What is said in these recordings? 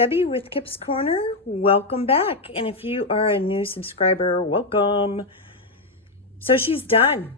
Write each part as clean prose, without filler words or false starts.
Debbie with Kip's Corner. Welcome back. And if you are a new subscriber, welcome. So she's done.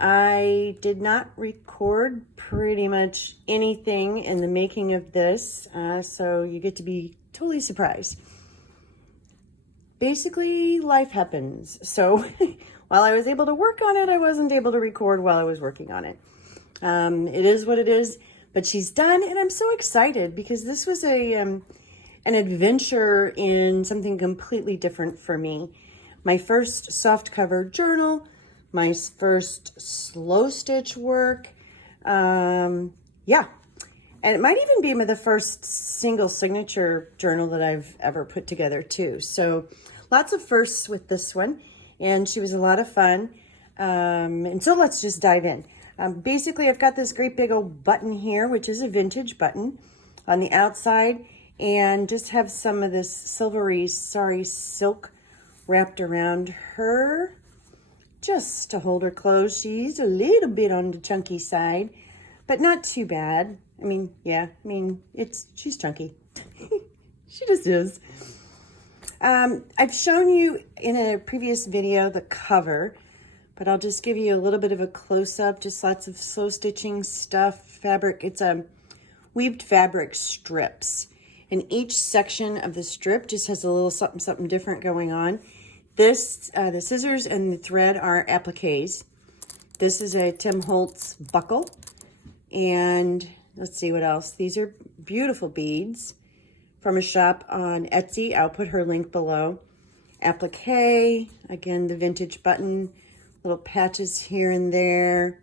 I did not record pretty much anything in the making of this, so you get to be totally surprised. Basically, life happens. So while I was able to work on it, I wasn't able to record while I was working on it. It is what it is. But she's done, and I'm so excited because this was an adventure in something completely different for me. My first soft cover journal, my first slow stitch work, and it might even be the first single signature journal that I've ever put together too. So lots of firsts with this one, and she was a lot of fun. And so let's just dive in. Basically, I've got this great big old button here, which is a vintage button on the outside, and just have some of this silvery sari silk wrapped around her just to hold her closed. She's a little bit on the chunky side, but not too bad. She's chunky. She just is. I've shown you in a previous video the cover, but I'll just give you a little bit of a close-up, just lots of slow stitching stuff, fabric. It's weaved fabric strips, and each section of the strip just has a little something different going on. This, the scissors and the thread are appliques. This is a Tim Holtz buckle, and let's see what else. These are beautiful beads from a shop on Etsy. I'll put her link below. Applique, again, the vintage button. Little patches here and there,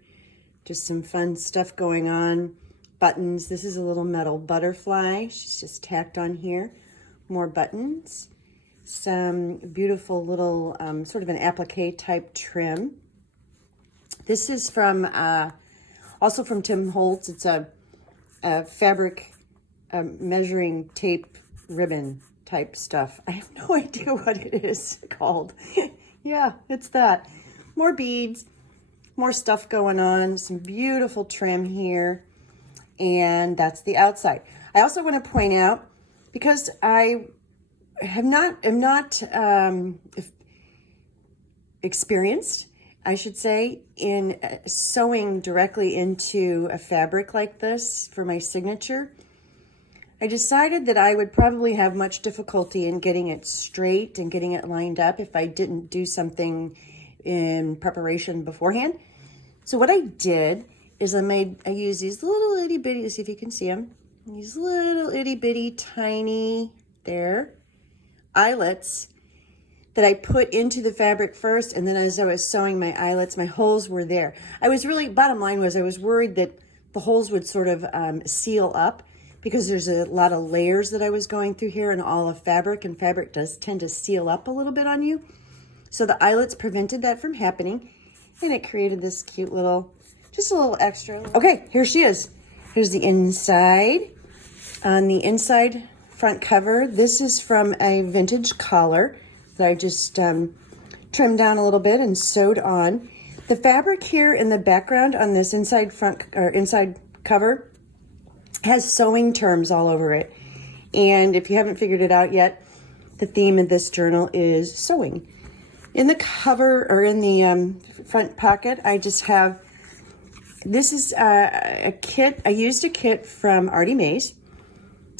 just some fun stuff going on. Buttons, this is a little metal butterfly. She's just tacked on here. More buttons. Some beautiful little, sort of an applique type trim. This is from, also from Tim Holtz. It's a fabric measuring tape ribbon type stuff. I have no idea what it is called. Yeah, it's that. More beads, more stuff going on, some beautiful trim here, and that's the outside. I also want to point out, because I am not experienced, I should say, in sewing directly into a fabric like this for my signature. I decided that I would probably have much difficulty in getting it straight and getting it lined up if I didn't do something in preparation beforehand. So what I did is I used these little itty bitty, see if you can see them, these little itty bitty tiny eyelets that I put into the fabric first, and then as I was sewing my eyelets, my holes were there. Bottom line was I was worried that the holes would sort of seal up, because there's a lot of layers that I was going through here and all of fabric, and fabric does tend to seal up a little bit on you. So the eyelets prevented that from happening, and it created this cute little, just a little extra. Okay, here she is. Here's the inside. On the inside front cover, this is from a vintage collar that I just trimmed down a little bit and sewed on. The fabric here in the background on this inside cover has sewing terms all over it. And if you haven't figured it out yet, the theme of this journal is sewing. In the cover, or in the front pocket, I just have, this is a kit. I used a kit from Artie Mays.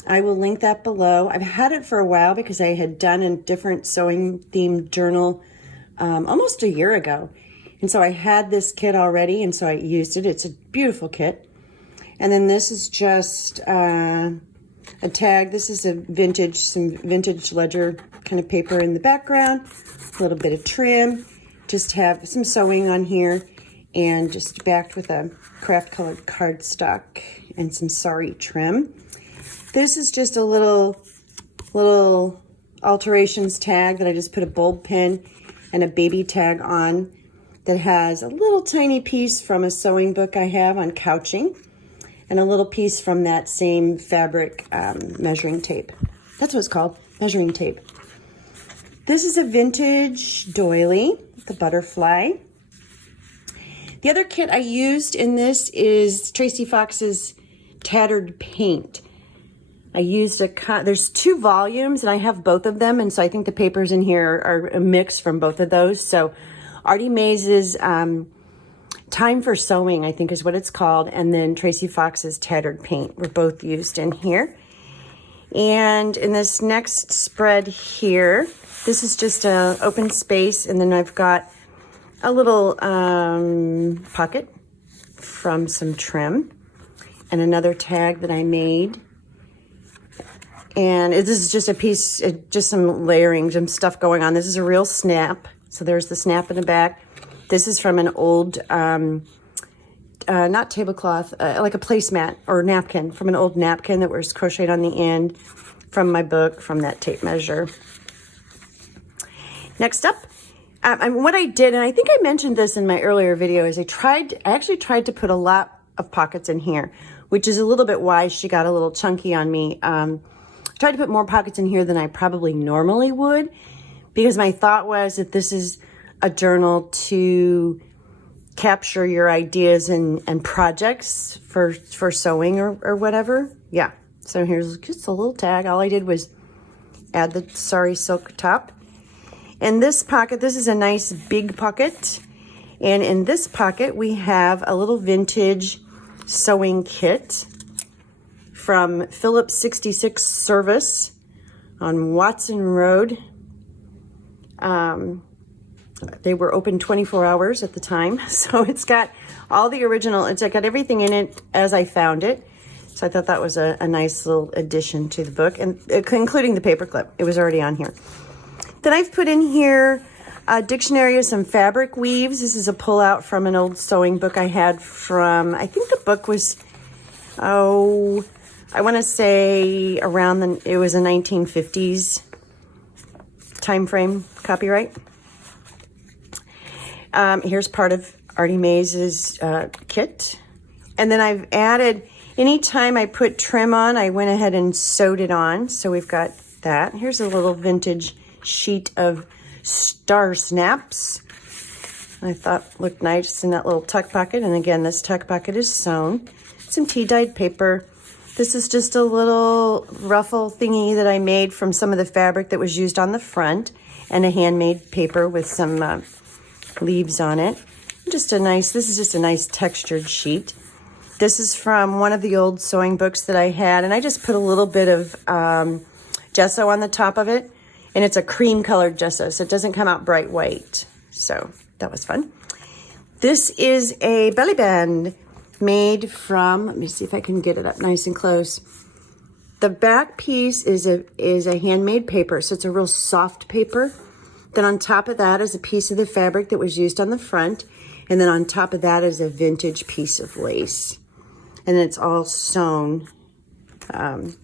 I will link that below. I've had it for a while because I had done a different sewing themed journal almost a year ago. And so I had this kit already, and so I used it. It's a beautiful kit. And then this is just a tag. This is some vintage ledger kind of paper in the background. A little bit of trim, just have some sewing on here, and just backed with a craft colored cardstock and some sari trim. This is just a little alterations tag that I just put a bulb pin and a baby tag on, that has a little tiny piece from a sewing book I have on couching, and a little piece from that same fabric measuring tape. That's what it's called, measuring tape. This is a vintage doily, the butterfly. The other kit I used in this is Tracy Fox's Tattered Paint. I used there's 2 volumes and I have both of them. And so I think the papers in here are a mix from both of those. So Artie Mays' Time for Sewing, I think is what it's called. And then Tracy Fox's Tattered Paint were both used in here. And in this next spread here, this is just an open space. And then I've got a little pocket from some trim and another tag that I made. And this is just a piece, just some layering, some stuff going on. This is a real snap. So there's the snap in the back. This is from an old, not tablecloth, like a placemat or napkin, from an old napkin that was crocheted on the end from my book, from that tape measure. Next up, what I did, and I think I mentioned this in my earlier video, is I actually tried to put a lot of pockets in here, which is a little bit why she got a little chunky on me. I tried to put more pockets in here than I probably normally would, because my thought was that this is a journal to capture your ideas and projects for sewing or whatever. Yeah, so here's just a little tag. All I did was add the sari silk top. In this pocket, this is a nice big pocket. And in this pocket, we have a little vintage sewing kit from Phillips 66 Service on Watson Road. They were open 24 hours at the time. So it's got all the original, it's got everything in it as I found it. So I thought that was a nice little addition to the book, and including the paperclip. It was already on here. Then I've put in here a dictionary of some fabric weaves. This is a pullout from an old sewing book I had from, I think the book was, I want to say around it was a 1950s time frame copyright. Here's part of Artie Mays' kit. And then I've added, anytime I put trim on, I went ahead and sewed it on. So we've got that. Here's a little vintage sheet of star snaps. I thought looked nice in that little tuck pocket. And again, this tuck pocket is sewn. Some tea-dyed paper. This is just a little ruffle thingy that I made from some of the fabric that was used on the front, and a handmade paper with some leaves on it. This is just a nice textured sheet. This is from one of the old sewing books that I had, and I just put a little bit of gesso on the top of it, and it's a cream colored gesso, so it doesn't come out bright white. So that was fun. This is a belly band made from, let me see if I can get it up nice and close. The back piece is a handmade paper, so it's a real soft paper. Then on top of that is a piece of the fabric that was used on the front, and then on top of that is a vintage piece of lace. And it's all sewn down,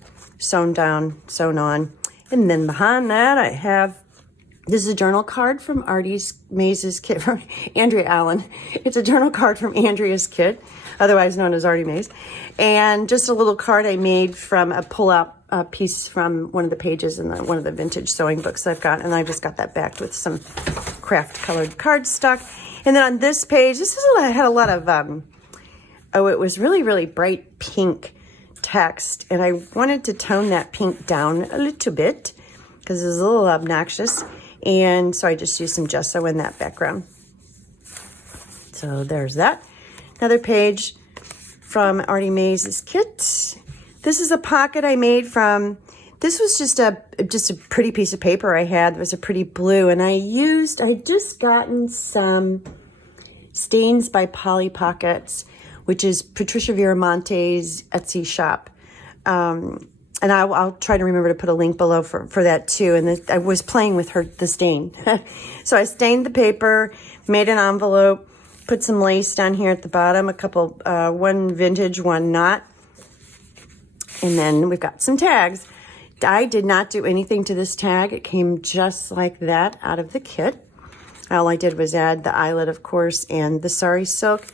sewn on. And then behind that I have, this is a journal card from Artie Mays' kit, from Andrea Allen. It's a journal card from Andrea's kit, otherwise known as Artie Mays. And just a little card I made from a pull-out piece from one of the pages in one of the vintage sewing books I've got. And I just got that backed with some craft-colored cardstock. And then on this page, had a lot of, it was really, really bright pink text. And I wanted to tone that pink down a little bit because it was a little obnoxious. And so I just used some gesso in that background. So there's that. Another page from Artie Mays' kit. This is a pocket I made from, this was just a pretty piece of paper I had. It was a pretty blue. And I just gotten some Stains by Polly Pockets, which is Patricia Viramonte's Etsy shop. And I'll try to remember to put a link below for that too. And I was playing with the stain. So I stained the paper, made an envelope, put some lace down here at the bottom, a couple, one vintage, one not. And then we've got some tags. I did not do anything to this tag. It came just like that out of the kit. All I did was add the eyelet, of course, and the sari silk.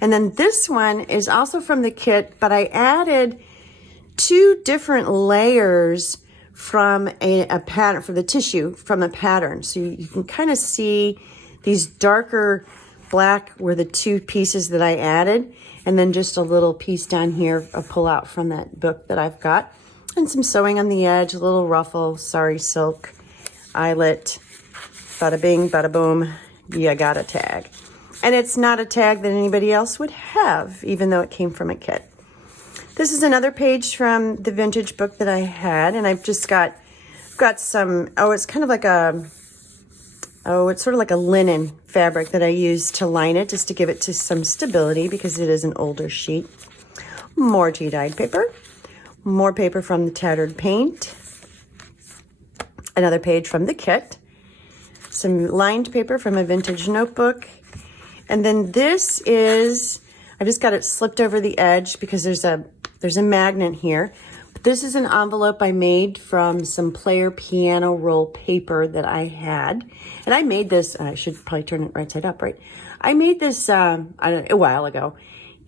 And then this one is also from the kit, but I added 2 different layers from a pattern, for the tissue from a pattern. So you can kind of see these darker black were the 2 pieces that I added. And then just a little piece down here, a pull out from that book that I've got. And some sewing on the edge, a little ruffle, sari silk, eyelet, bada bing, bada boom, you got a tag. And it's not a tag that anybody else would have, even though it came from a kit. This is another page from the vintage book that I had, and I've just got some, it's kind of like it's sort of like a linen fabric that I use to line it, just to give it to some stability because it is an older sheet. More tea-dyed paper. More paper from the tattered paint. Another page from the kit. Some lined paper from a vintage notebook. And then this is, I just got it slipped over the edge because there's a magnet here. But this is an envelope I made from some player piano roll paper that I had. And I made this, I should probably turn it right side up, right? I made this a while ago,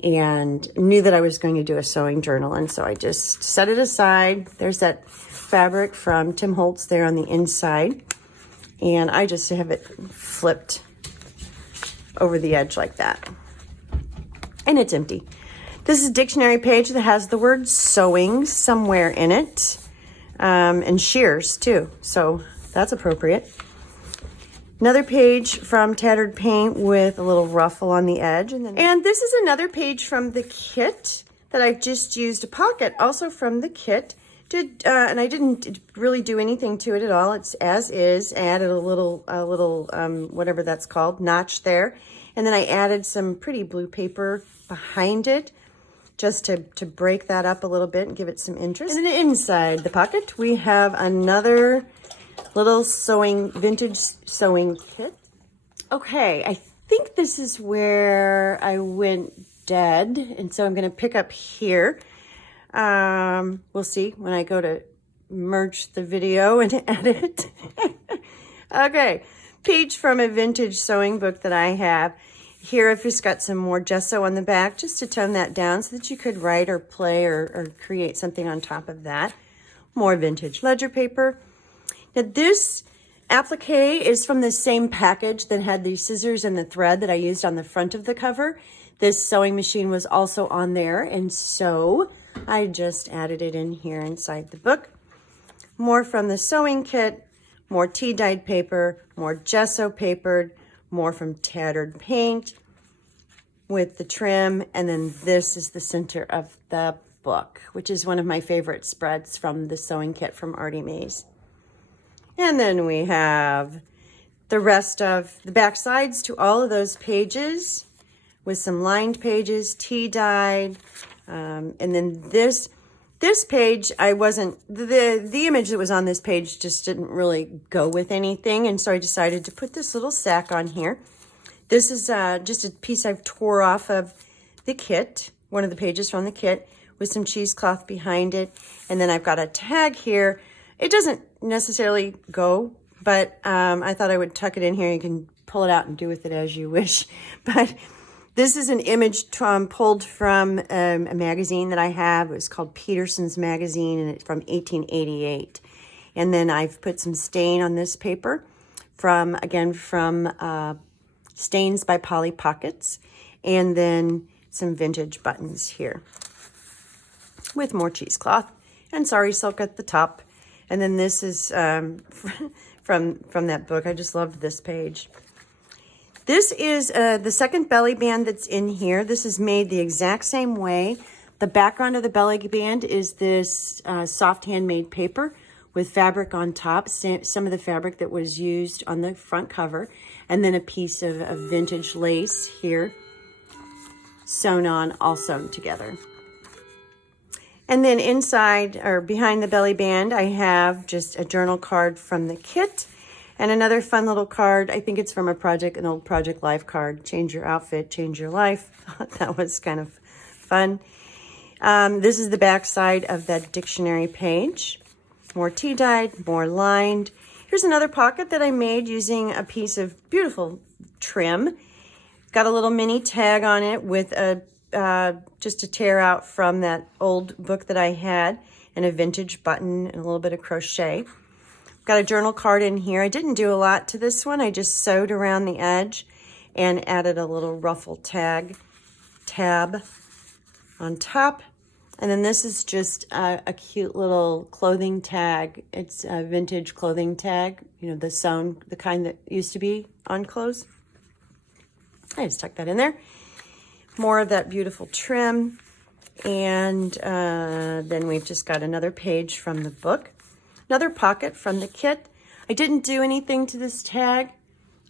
and knew that I was going to do a sewing journal, and so I just set it aside. There's that fabric from Tim Holtz there on the inside, and I just have it flipped over the edge like that, and it's empty. This is a dictionary page that has the word sewing somewhere in it, and shears too, so that's appropriate. Another page from Tattered Paint with a little ruffle on the edge. And this is another page from the kit that I've just used a pocket, also from the kit. And I didn't really do anything to it at all. It's as is. I added a little whatever that's called, notch there. And then I added some pretty blue paper behind it, just to break that up a little bit and give it some interest. And then inside the pocket, we have another little vintage sewing kit. Okay, I think this is where I went dead, and so I'm going to pick up here. We'll see when I go to merge the video and edit. Okay, page from a vintage sewing book that I have. Here I've just got some more gesso on the back just to tone that down so that you could write or play or create something on top of that. More vintage ledger paper. Now this applique is from the same package that had the scissors and the thread that I used on the front of the cover. This sewing machine was also on there, and so I just added it in here inside the book. More from the sewing kit, more tea-dyed paper, more gesso papered, more from Tattered Paint with the trim, and then this is the center of the book, which is one of my favorite spreads from the sewing kit from Artie Mays. And then we have the rest of the back sides to all of those pages with some lined pages, tea-dyed. And then this page, I wasn't, the image that was on this page just didn't really go with anything. And so I decided to put this little sack on here. This is just a piece I've tore off of the kit, one of the pages from the kit, with some cheesecloth behind it. And then I've got a tag here. It doesn't necessarily go, but I thought I would tuck it in here. You can pull it out and do with it as you wish. But this is an image pulled from a magazine that I have. It was called Peterson's Magazine, and it's from 1888. And then I've put some stain on this paper from Stains by Polly Pockets, and then some vintage buttons here with more cheesecloth and sari silk at the top. And then this is from that book. I just loved this page. This is the second belly band that's in here. This is made the exact same way. The background of the belly band is this soft handmade paper with fabric on top, some of the fabric that was used on the front cover, and then a piece of vintage lace here, sewn on, all sewn together. And then inside, or behind the belly band, I have just a journal card from the kit and another fun little card. I think it's from an old Project Life card. Change your outfit, change your life. That was kind of fun. This is the back side of that dictionary page. More tea-dyed, more lined. Here's another pocket that I made using a piece of beautiful trim. Got a little mini tag on it with just a tear out from that old book that I had, and a vintage button and a little bit of crochet. Got a journal card in here. I didn't do a lot to this one. I just sewed around the edge and added a little ruffle tab on top. And then this is just a cute little clothing tag. It's a vintage clothing tag, you know, the sewn, the kind that used to be on clothes. I just tucked that in there. More of that beautiful trim. And then we've just got another page from the book. Another pocket from the kit. I didn't do anything to this tag.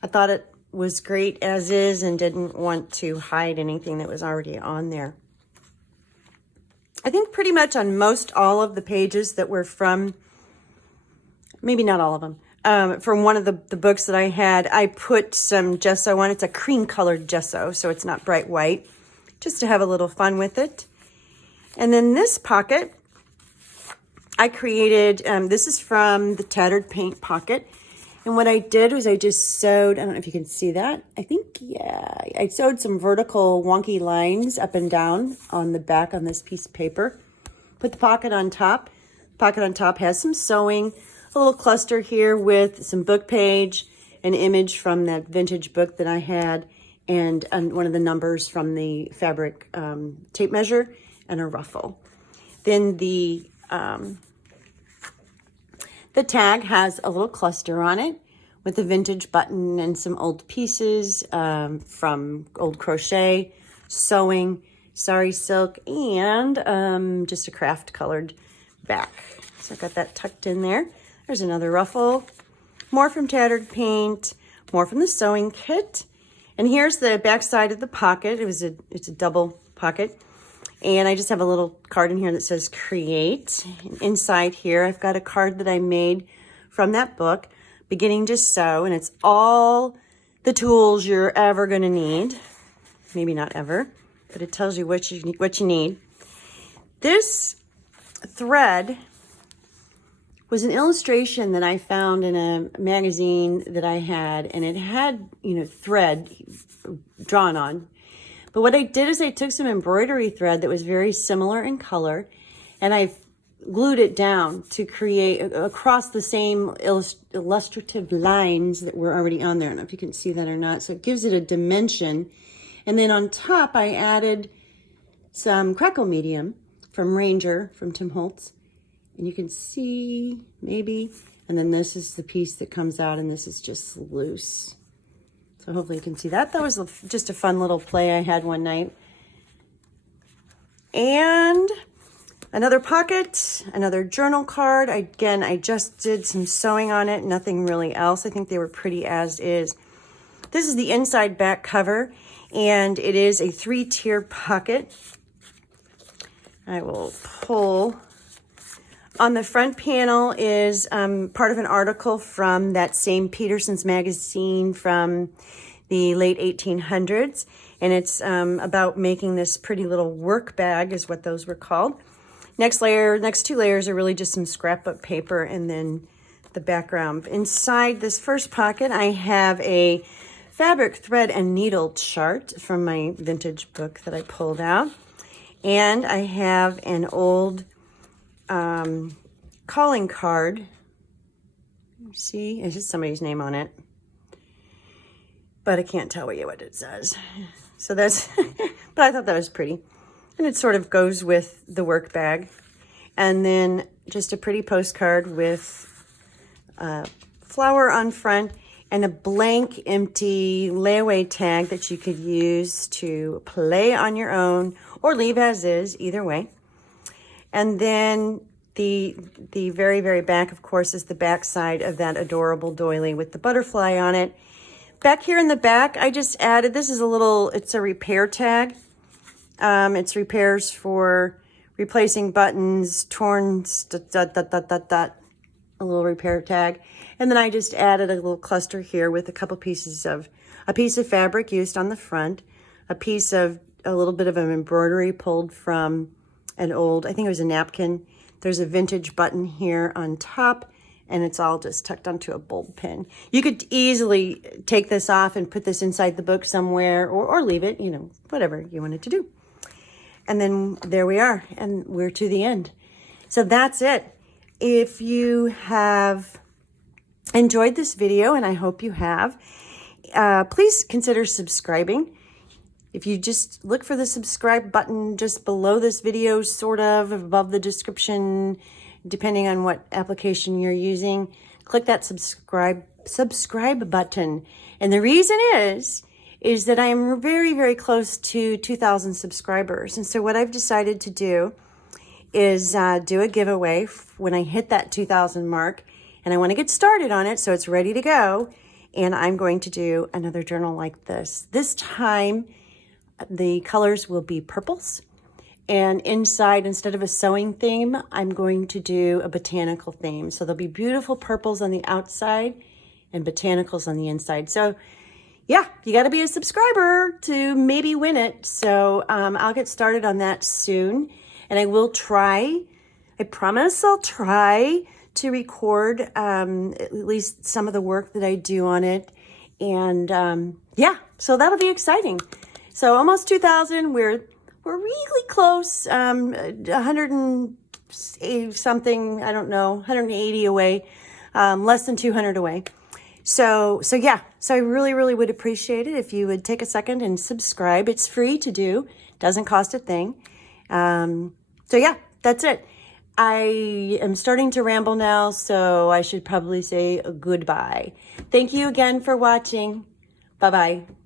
I thought it was great as is and didn't want to hide anything that was already on there. I think pretty much on most all of the pages that were from, maybe not all of them, from one of the books that I had, I put some gesso on. It's a cream colored gesso, so it's not bright white, just to have a little fun with it. And then this pocket, I created, this is from the Tattered Paint Pocket. And what I did was I just sewed, I don't know if you can see that. I think, yeah, I sewed some vertical wonky lines up and down on the back on this piece of paper. Put the pocket on top. Pocket on top has some sewing, a little cluster here with some book page, an image from that vintage book that I had, and one of the numbers from the fabric tape measure, and a ruffle. Then the tag has a little cluster on it with a vintage button and some old pieces from old crochet, sewing, sari silk, and just a craft colored back. So I got that tucked in there. There's another ruffle, more from Tattered Paint, more from the sewing kit. And here's the back side of the pocket. It's a double pocket. And I just have a little card in here that says create. And inside here, I've got a card that I made from that book, Beginning to Sew. And it's all the tools you're ever going to need. Maybe not ever, but it tells you what you need. This thread was an illustration that I found in a magazine that I had. And it had, you know, thread drawn on. But what I did is I took some embroidery thread that was very similar in color, and I glued it down to create across the same illustrative lines that were already on there. I don't know if you can see that or not. So it gives it a dimension. And then on top, I added some crackle medium from Ranger, from Tim Holtz. And you can see, maybe. And then this is the piece that comes out, and this is just loose. So hopefully you can see that. That was just a fun little play I had one night. And another pocket, another journal card. Again, I just did some sewing on it, nothing really else. I think they were pretty as is. This is the inside back cover, and it is a 3-tier pocket. I will pull. On the front panel is part of an article from that same Peterson's magazine from the late 1800s. And it's about making this pretty little work bag is what those were called. Next two layers are really just some scrapbook paper and then the background. Inside this first pocket, I have a fabric thread and needle chart from my vintage book that I pulled out. And I have an old calling card. See, it's just somebody's name on it, but I can't tell you what it says. So that's, but I thought that was pretty. And it sort of goes with the work bag. And then just a pretty postcard with a flower on front and a blank, empty layaway tag that you could use to play on your own or leave as is, either way. And then the very, very back, of course, is the back side of that adorable doily with the butterfly on it. Back here in the back, I just added, this is it's a repair tag. It's repairs for replacing buttons, torn, a little repair tag. And then I just added a little cluster here with a couple pieces of, a piece of fabric used on the front, a piece of a little bit of an embroidery pulled from an old, I think it was a napkin. There's a vintage button here on top, and it's all just tucked onto a bulb pin. You could easily take this off and put this inside the book somewhere, or leave it, you know, whatever you wanted to do. And then there we are, and we're to the end. So that's it. If you have enjoyed this video, and I hope you have, please consider subscribing. if you just look for the subscribe button just below this video, sort of above the description, depending on what application you're using, click that subscribe button. And the reason is that I am very, very close to 2,000 subscribers. And so what I've decided to do is do a giveaway when I hit that 2,000 mark. And I want to get started on it so it's ready to go. And I'm going to do another journal like this. This time, the colors will be purples. And inside, instead of a sewing theme, I'm going to do a botanical theme. So there'll be beautiful purples on the outside and botanicals on the inside. So yeah, you got to be a subscriber to maybe win it. So I'll get started on that soon. And I will try, I promise I'll try to record at least some of the work that I do on it. And yeah, so that'll be exciting. So almost 2,000, we're really close, 100 and something, I don't know, 180 away, less than 200 away. So yeah, so I really, really would appreciate it if you would take a second and subscribe. It's free to do, doesn't cost a thing. So yeah, that's it. I am starting to ramble now, so I should probably say goodbye. Thank you again for watching. Bye-bye.